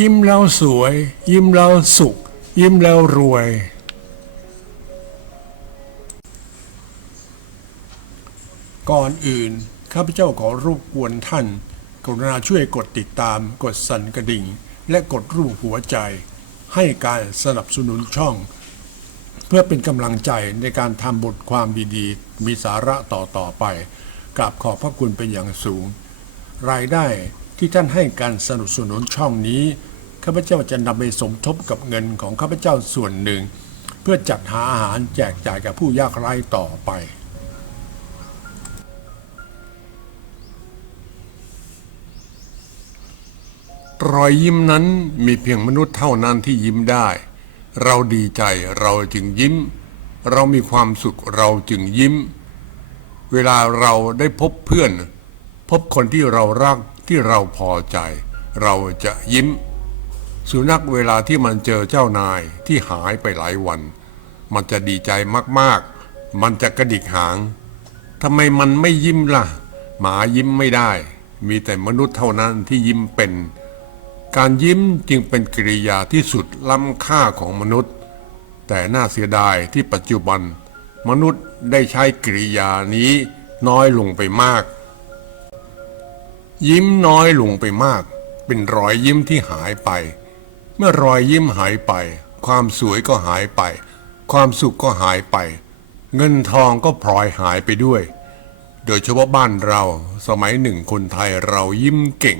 ยิ้มแล้วสวย ยิ้มแล้วสุข ยิ้มแล้วรวย ก่อนอื่น ข้าพเจ้าขอรบกวนท่าน กรุณาช่วยกดติดตาม กดสั่นกระดิ่ง และกดรูปหัวใจ ให้การสนับสนุนช่อง เพื่อเป็นกำลังใจในการทำบทความดีๆ มีสาระต่อๆไปกราบขอบพระคุณเป็นอย่างสูง รายได้ ที่ท่านให้การสนับสนุนช่องนี้ข้าพเจ้าจะนำไปสมทบกับเงินของข้าพเจ้าส่วนหนึ่ง เพื่อจัดหาอาหารแจกจ่ายกับผู้ยากไร้ต่อไปรอยยิ้มนั้นมีเพียงมนุษย์เท่านั้นที่ยิ้มได้ เราดีใจเราจึงยิ้ม เรามีความสุขเราจึงยิ้ม เวลาเราได้พบเพื่อน พบคนที่เรารัก ที่เราพอใจ เราจะยิ้ม สุนัขเวลาที่มันเจอเจ้านายที่หายไปหลายวัน มันจะดีใจมากๆ มันจะกระดิกหางทำไมมันไม่ยิ้มล่ะ หมายิ้มไม่ได้ มีแต่มนุษย์เท่านั้นที่ยิ้มเป็น การยิ้มจึงเป็นกิริยาที่สุดล้ำค่าของมนุษย์ แต่น่าเสียดายที่ปัจจุบัน มนุษย์ได้ใช้กิริยานี้น้อยลงไปมาก ยิ้มน้อยลงไปมาก เป็นรอยยิ้มที่หายไป เมื่อรอยยิ้มหายไป ความสวยก็หายไป ความสุขก็หายไป เงินทองก็พลอยหายไปด้วย โดยเฉพาะบ้านเราสมัยหนึ่งคนไทยเรายิ้มเก่ง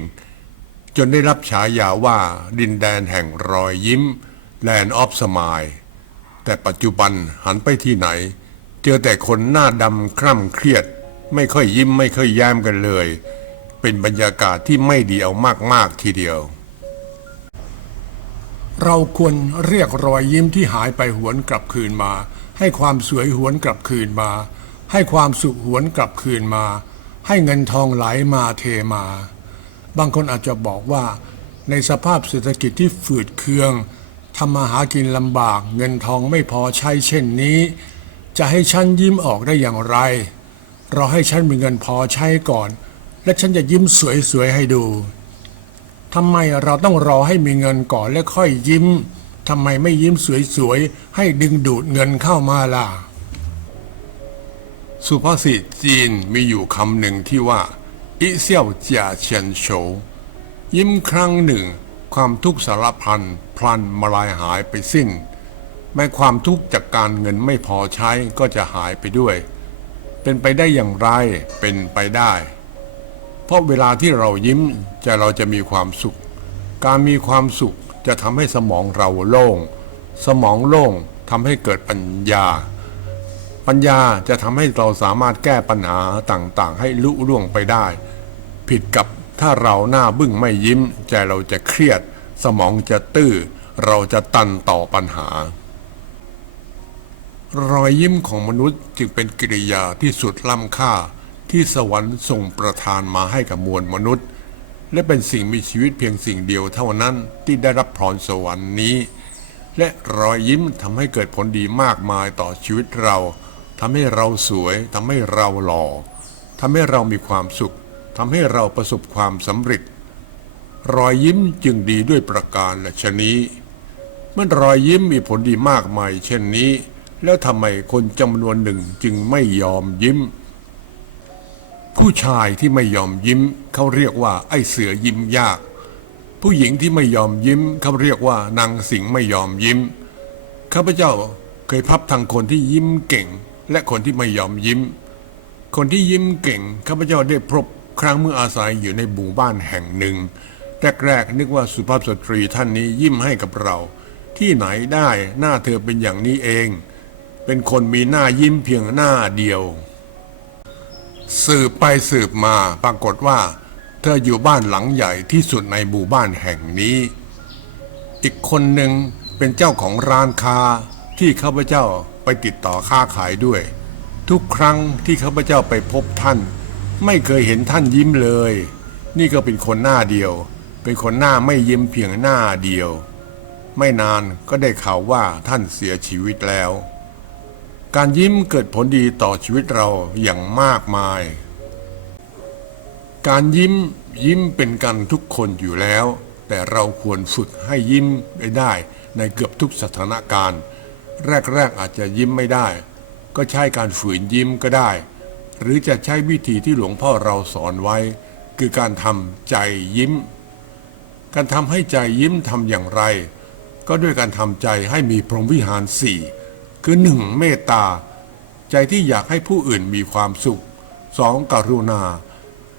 จนได้รับฉายาว่าดินแดนแห่งรอยยิ้ม Land of Smile แต่ปัจจุบันหันไปที่ไหน เจอแต่คนหน้าดำคร่ำเครียด ไม่ค่อยยิ้มไม่ค่อยแย้มกันเลย เป็นบรรยากาศที่ไม่ดีเอามาก ๆ ทีเดียว เราควรเรียกรอยยิ้มที่หายไปหวนกลับคืนมา ให้ความสวยหวนกลับคืนมา ให้ความสุขหวนกลับคืนมา ให้เงินทองไหลมาเทมา บางคนอาจจะบอกว่า ในสภาพเศรษฐกิจที่ฝืดเคืองทำมาหากินลำบาก เงินทองไม่พอใช้เช่นนี้ จะให้ฉันยิ้มออกได้อย่างไร เราให้ฉันมีเงินพอใช้ก่อน และฉันจะยิ้มสวยๆให้ดูทำไมเราต้องรอให้มีเงินก่อนแล้วค่อยยิ้มทำไมไม่ยิ้มสวยๆให้ดึงดูดเงินเข้ามาล่ะ สุภาษิตจีนมีอยู่คำหนึ่งที่ว่าอิเซี่ยวจียเฉียนโฉยิ้มครั้งหนึ่ง ความทุกข์สารพันพลันมาลายหายไปสิ้น แม้ความทุกข์จากการเงินไม่พอใช้ก็จะหายไปด้วย เป็นไปได้อย่างไรเป็นไปได้ เพราะเวลาที่เรายิ้มใจเราจะมีความสุข การมีความสุขจะทำให้สมองเราโล่ง สมองโล่งทำให้เกิดปัญญา ปัญญาจะทำให้เราสามารถแก้ปัญหาต่างๆ ให้ลุล่วงไปได้ ผิดกับถ้าเราหน้าบึ้งไม่ยิ้ม ใจเราจะเครียด สมองจะตื้อ เราจะตันต่อปัญหา รอยยิ้มของมนุษย์จึงเป็นกิริยาที่สุดล้ำค่า ที่สวรรค์ทรงประทานมาให้กับมวลมนุษย์ และเป็นสิ่งมีชีวิตเพียงสิ่งเดียวเท่านั้นที่ได้รับพรสวรรค์นี้ และรอยยิ้มทำให้เกิดผลดีมากมายต่อชีวิตเราทำให้เราสวยทำให้เราหล่อทำให้เรามีความสุขทำให้เราประสบความสำเร็จ รอยยิ้มจึงดีด้วยประการและชนี้เมื่อรอยยิ้มมีผลดีมากมายเช่นนี้ แล้วทำไมคนจำนวนหนึ่งจึงไม่ยอมยิ้ม ผู้ชายที่ไม่ยอมยิ้มเขาเรียกว่าไอ้เสือยิ้มยาก ผู้หญิงที่ไม่ยอมยิ้มเขาเรียกว่านางสิงไม่ยอมยิ้มข้าพเจ้าเคยพับทางคนที่ยิ้มเก่ง และคนที่ไม่ยอมยิ้ม คนที่ยิ้มเก่งข้าพเจ้าได้พบครั้งเมื่ออาศัยอยู่ในหมู่บ้านแห่งหนึ่งแรกๆนึกว่าสุภาพสตรีท่านนี้ยิ้มให้กับเรา ที่ไหนได้หน้าเธอเป็นอย่างนี้เอง เป็นคนมีหน้ายิ้มเพียงหน้าเดียว สืบไปสืบมาปรากฏว่า เธออยู่บ้านหลังใหญ่ที่สุดในหมู่บ้านแห่งนี้ อีกคนหนึ่งเป็นเจ้าของร้านค้าที่ข้าพเจ้าไปติดต่อค้าขายด้วย ทุกครั้งที่ข้าพเจ้าไปพบท่าน ไม่เคยเห็นท่านยิ้มเลย นี่ก็เป็นคนหน้าเดียว เป็นคนหน้าไม่ยิ้มเพียงหน้าเดียว ไม่นานก็ได้ข่าวว่าท่านเสียชีวิตแล้ว การยิ้มเกิดผลดีต่อชีวิตเราอย่างมากมาย การยิ้มยิ้มเป็นกันทุกคนอยู่แล้ว แต่เราควรฝึกให้ยิ้มได้ได้ในเกือบทุกสถานการณ์ แรกๆอาจจะยิ้มไม่ได้ ก็ใช้การฝืนยิ้มก็ได้ หรือจะใช้วิธีที่หลวงพ่อเราสอนไว้ คือการทำใจยิ้ม การทำให้ใจยิ้มทำอย่างไร ก็ด้วยการทำใจให้มีพรหมวิหารสี่ คือหนึ่งเมตตา ใจที่อยากให้ผู้อื่นมีความสุขสองกรุณา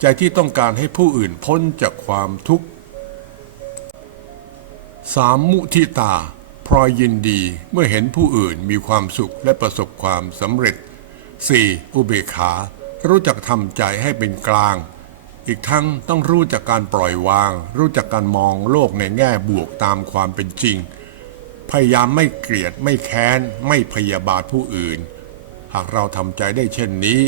ใจที่ต้องการให้ผู้อื่นพ้นจากความทุกข์สามมุทิตาพลอยยินดีเมื่อเห็นผู้อื่นมีความสุขและประสบความสำเร็จ 4. อุเบกขา รู้จักทำใจให้เป็นกลาง อีกทั้งต้องรู้จักการปล่อยวาง รู้จักการมองโลกในแง่บวกตามความเป็นจริง พยายามไม่เกลียดไม่แค้น ไม่พยาบาทผู้อื่น หากเราทำใจได้เช่นนี้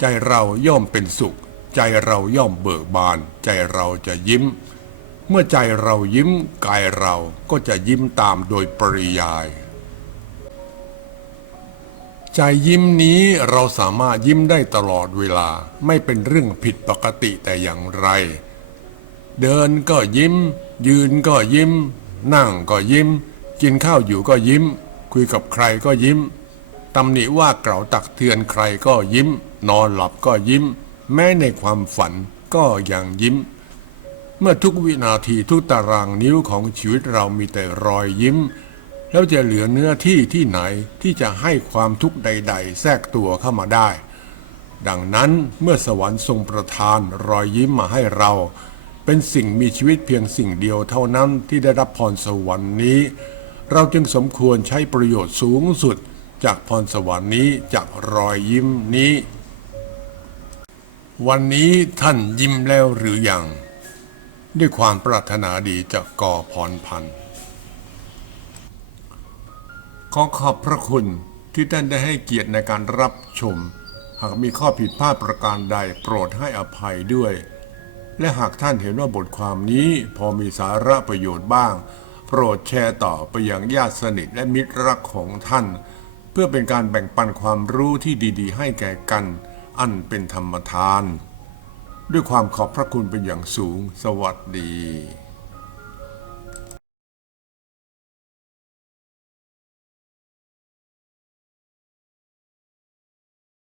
ใจเราย่อมเป็นสุข ใจเราย่อมเบิกบาน ใจเราจะยิ้ม เมื่อใจเรายิ้มกายเราก็จะยิ้มตามโดยปริยาย ใจยิ้มนี้เราสามารถยิ้มได้ตลอดเวลาไม่เป็นเรื่องผิดปกติแต่อย่างไร เดินก็ยิ้ม ยืนก็ยิ้ม นั่งก็ยิ้ม กินข้าวอยู่ก็ยิ้ม คุยกับใครก็ยิ้มตำหนิว่าเกล่าวตักเตือนใครก็ยิ้ม นอนหลับก็ยิ้ม แม้ในความฝันก็ยังยิ้ม เมื่อทุกวินาทีทุกตารางนิ้วของชีวิตเรามีแต่รอยยิ้ม แล้วจะเหลือเนื้อที่ที่ไหนที่จะให้ความทุกข์ใด ๆ แทรกตัวเข้ามาได้ ดังนั้นเมื่อสวรรค์ทรงประทานรอยยิ้มมาให้เรา เป็นสิ่งมีชีวิตเพียงสิ่งเดียวเท่านั้นที่ได้รับพรสวรรค์นี้ เราจึงสมควรใช้ประโยชน์สูงสุดจากพรสวรรค์นี้จากรอยยิ้มนี้ วันนี้ท่านยิ้มแล้วหรือยัง ด้วยความปรารถนาดีจากกอพรพันธ์ขอขอบพระคุณที่ท่านได้ให้เกียรติในการรับชม หากมีข้อผิดพลาดประการใดโปรดให้อภัยด้วย และหากท่านเห็นว่าบทความนี้พอมีสาระประโยชน์บ้าง โปรดแชร์ต่อไปอยังญาติสนิทและมิตรรักของท่าน เพื่อเป็นการแบ่งปันความรู้ที่ดีๆ ให้แก่กัน อันเป็นธรรมทาน ด้วยความขอบพระคุณเป็นอย่างสูง สวัสดี